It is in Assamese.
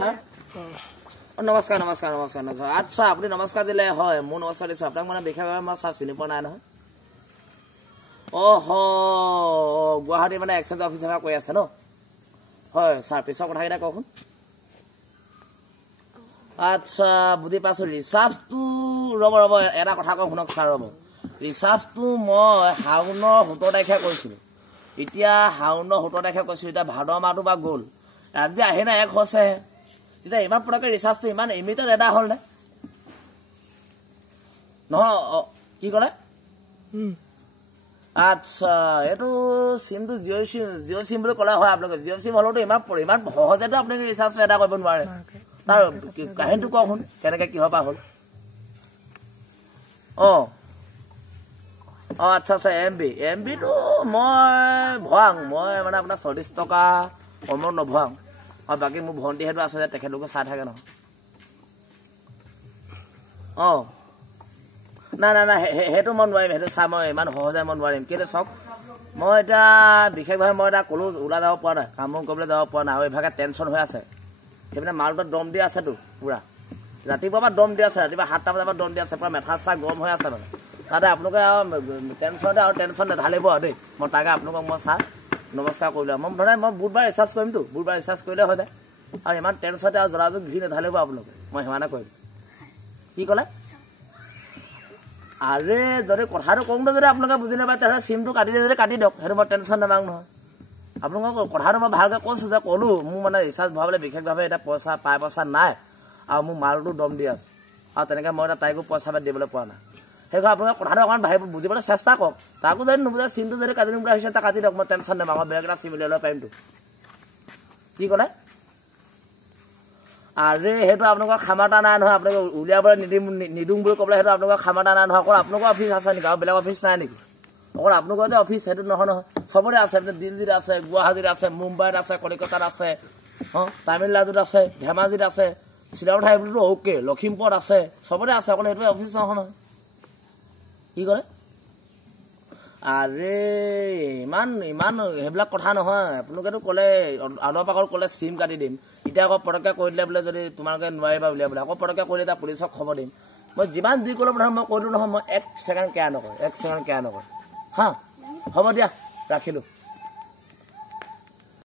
नमस्कार नमस्कार नमस्कार नमस्कार अच्छा अपनी नमस्कार दिले হয় মোৰ নমস্কাৰ দিছো আপোনাক মানে বিশেষভাৱে মই চাহ চিনি পোৱা নাই নহয় ওহ গুৱাহাটী মানে এক্সচেঞ্জ অফিচাৰ কৈ আছে ন হয় স্যাৰ পিছৰ কথা এটা কওকচোন আচ্ছা বুজি পাইছো ৰিচাৰ্জটো ৰব এটা কথা কওঁ শুনক স্যাৰ ৰব ৰিচাৰ্জটো মই হাউনৰ 17 তাৰিখে কৰিছিলো এতিয়া হাউনৰ 17 তাৰিখে কৈছো এটা ভাদ মাহটো বা গ'ল আজি আহে না এক হৈছে এটা ইমান পটকে ৰিচাৰ্জটো ইমান ইমিডিয়েট এটা হল নে নহয় কি ক'লে আচ্ছা এটো সিমটো জিঅ সিম বুলি ক'লা হয় আপোনাক জিঅ সিম হলতো ইমান সহজেটো আপুনি ৰিচাৰ্জ এটা কৰিব নোৱাৰে তাৰ কাহিনীটো কওকচোন কেনেকৈ কি হবা হল আচ্ছা আচ্ছা এমবি তো মই ভৰাং মই মানে আপোনাৰ 40 টকা কমৰ নভৰাং और बाकी मो भंटी हेतु আছে যে তেখেতলোকে চাই থাকে নহয় না না না হেতু মন নোৱাৰিম হেতু চা মই ইমান সহজে মন নোৱাৰিম কেলে সক মই এটা বিশেষভাৱে মই এটা কলো উলা যাব পৰা নাই কাম কৰিবলৈ যাব পৰা নাই আৰু এভাগে টেনচন হৈ আছে সেইপিনে মালটো দম দি আছেতো পুৰা ৰাতিপুৱা পৰা দম দি আছে ৰাতিপুৱা 7টা বজাৰ পৰা দম দি আছে পুৰা মেথাচা গৰম হৈ আছে মানে তাতে আপোনালোকে টেনচনতে আৰু টেনচন নেধালিব দেই মই তাকে আপোনালোকক মই চা নমস্কাৰ কৰিলে মই ধৰে মই বুধবাৰ ৰিচাৰ্জ কৰিম তো বুধবাৰ ৰিচাৰ্জ কৰিলে হৈ যায় আৰু ইমান টেনচনতে আৰু জৰাজুক ঘি নেধালিব আপোনালোকে মই সিমানে কৰিম কি ক'লে আৰে যদি কথাটো কওঁতে যদি আপোনালোকে বুজি নাপায় তেতিয়াহ'লে চিমটো কাটি দিয়ে যদি কাটি দিয়ক সেইটো মই টেনচন নাপাওঁ নহয় আপোনালোকক কথাটো মই ভালকৈ কৈছোঁ যে ক'লোঁ মোৰ মানে ৰিচাৰ্জ ভৰাবলৈ বিশেষভাৱে এটা পইচা নাই আৰু মোৰ মালটো দম দি আছে আৰু তেনেকৈ মই এটা তাইকো পইচা দিবলৈ পোৱা নাই সেইকাৰণে আপোনালোকে কথাটো অকণমান ভাবিব বুজিবলৈ চেষ্টা কৰক তাকো যদি নুবুজে চিমটো যদি কাটি দিম বুলি ভাবিছে তাক কাটি দিয়ক মই টেনচন নাপাওঁ মই বেলেগ এটা চিম উলিয়াই ল'ব পাৰিমতো কি ক'লে আৰে সেইটো আপোনালোকৰ ক্ষমতা নাই নহয় আপোনালোকে উলিয়াবলৈ নিদিম বুলি ক'বলৈ সেইটো আপোনালোকৰ ক্ষমতা নাই নহয় অকল আপোনালোকৰ অফিচ আছে নেকি আৰু বেলেগ অফিচ নাই নেকি অকল আপোনালোকৰ যে অফিচ সেইটো নহয় নহয় চবতে আছে দিল্লীত আছে গুৱাহাটীত আছে মুম্বাইত আছে কলিকতাত আছে তামিলনাডুত আছে ধেমাজিত আছে শ্বিলঙত সেইবোৰতো অ'কে লখিমপুৰত আছে চবতে আছে অকল সেইটোৱে অফিচ নহয় নহয় কি ক'লে আৰে ইমান সেইবিলাক কথা নহয় আপোনালোকেতো ক'লে অলপ আগত ক'লে চিম কাটি দিম এতিয়া আকৌ পটককৈ কৈ দিলে বোলে যদি তোমালোকে নোৱাৰিবা উলিয়াবলৈ আকৌ পটককৈ কৰিলে এতিয়া পুলিচক খবৰ দিম মই যিমান যি ক'লেও নহয় মই কৈ দিওঁ নহয় মই 1 ছেকেণ্ড কেয়াৰ নকৰোঁ হা হ'ব দিয়া ৰাখিলোঁ